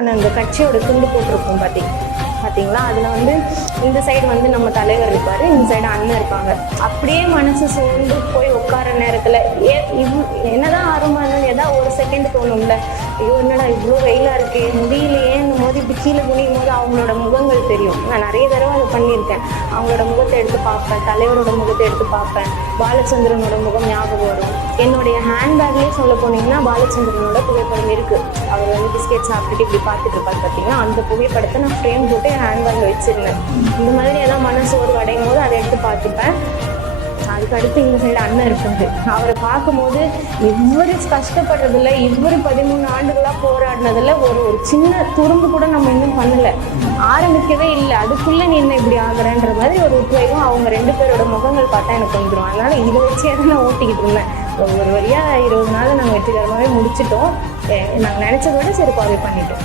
நான் அந்த கட்சியோட துண்டு போட்டிருப்போம் பார்த்தீங்களா, அதில் வந்து இந்த சைடு வந்து நம்ம தலைவர் இருப்பார், இந்த சைடு அண்ணன் இருப்பாங்க. அப்படியே மனசு சோர்ந்து போய் உட்கார நேரத்தில் என்னதான் ஆர்வமாக இருந்தாலும் ஏதாவது ஒரு செகண்ட் தோணும்ல, ஐயோ என்னடா இவ்வளோ வெயிலாக இருக்கே முடியலையேன்னும் போது இப்படி கீழே குனியும் போது அவங்களோட முகங்கள் தெரியும். நான் நிறைய தடவை அதை பண்ணியிருக்கேன். அவங்களோட முகத்தை எடுத்து பார்ப்பேன், தலைவரோட முகத்தை எடுத்து பார்ப்பேன், பாலச்சந்திரனோட முகம் ஞாபகம் வரும். என்னுடைய ஹேண்ட்பேக்லேயே சொல்ல போனீங்கன்னா பாலச்சந்திரனோட புகைப்படம் இருக்குது. அவர் வந்து பிஸ்கெட் சாப்பிட்டுட்டு இப்படி பார்த்துட்டு இருப்பார் பார்த்தீங்கன்னா, அந்த புகைப்படத்தை நான் ஃப்ரேம் போட்டு என் ஹேண்ட்பேக்கில் வச்சுருந்தேன். இந்த மாதிரி எல்லாம் மனசு ஒரு அடையும் போது அதை எடுத்து பார்த்துப்பேன். அதுக்கு அடுத்து இந்த சைடு அண்ணன் இருப்பாரு. அவரை பார்க்கும்போது இவர் கஷ்டப்படுறதில்ல, இவர் 13 ஆண்டுகளாக போராடினதில் ஒரு சின்ன துரும்பு கூட நம்ம இன்னும் பண்ணலை, ஆரம்பிக்கவே இல்லை, அதுக்குள்ளே நீ என்ன இப்படி ஆகுறன்ற மாதிரி ஒரு உத்வேகம் அவங்க 2 பேரோட முகங்கள் பார்த்தா எனக்கு வந்துடும். அதனால இதை வச்சே தான் நான் ஓட்டிக்கிட்டு இருந்தேன். ஒரு வழியாக 20 நாள் நாங்கள் வெற்றிகரமாகவே முடிச்சிட்டோம். நாங்கள் நினச்சத விட சிறப்பாகவே பண்ணிட்டோம்.